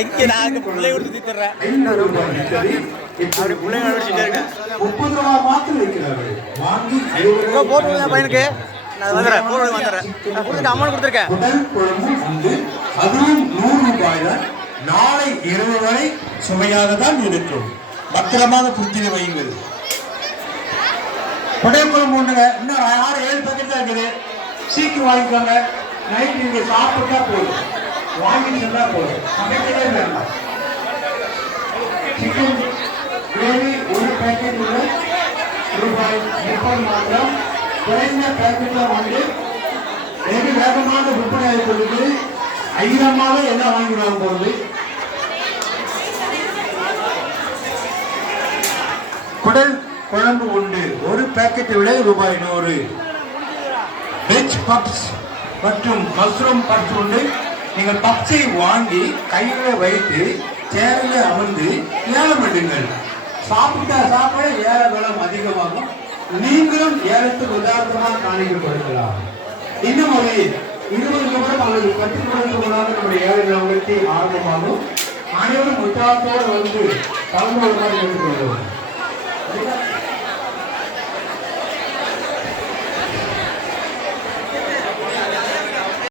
எங்க நான் பிள்ளை கொடுத்து தர்றேன் அப்படி பிள்ளைங்க அடிச்சுட்டே இருக்கேன் 30 ரூபா மாத்திரம் வைக்கிறார்கள் வாங்கி போட்டு பையனுக்கு நான் வந்துடுறேன் போட்டு வந்துடுறேன் நான் கொடுத்துட்டு அமௌண்ட் கொடுத்துருக்கேன் உடல் குழம்பு உண்டு அதுவும் 100 ரூபாய் தான் நாளை இரவு வரை சுவையாக தான் இருக்கும் பத்திரமாக புரிஞ்சிட வையுங்கள் குடல் குழம்பு உண்டுங்க இன்னும் 6-7 பேக்கெட் தான் இருக்குது சீக்கிரம் வாங்கிக்கோங்க நைட் நீங்க சாப்பிட்டா போதும் வாங்கி சொன்னா போதும் சமைக்கவே வேண்டாம் சிக்கன் கிரேவி ஒரு பேக்கெட் உள்ள ரூபாய் 30 மாத்திரம் குறைந்த பேக்கெட்ல வாங்கி வெகு வேகமாக விற்பனை ஆகிக்கொள்ளுது ஐயமாக எல்லாம் வாங்கிடுவாங்க போகுது குடல் குழம்பு உண்டு ஒரு பேக்கெட் விலை ரூபாய் 100 வெஜ் பப்ஸ் மற்றும் மஷ்ரூம் பப்ஸ் உண்டு நீங்கள் பப்ஸை வாங்கி கையில வைத்து சேரில் அமர்ந்து ஏலம் விடுங்கள் சாப்பிட்டா சாப்பிட ஏல விலம் அதிகமாகும் நீங்களும் ஏலத்துக்கு உதாரணமாக காணிக்கப்படுத்தலாம் இன்னும் ஒரு 20 நிமிடம் அல்லது 10 நிமிடத்துக்குள்ளாக நம்முடைய ஏழை நிலவரத்தை ஆரம்பமாகும் அனைவரும் உற்சாகத்தோடு வந்து கலந்து வருமாறு கேட்டுக்கொள்வோம்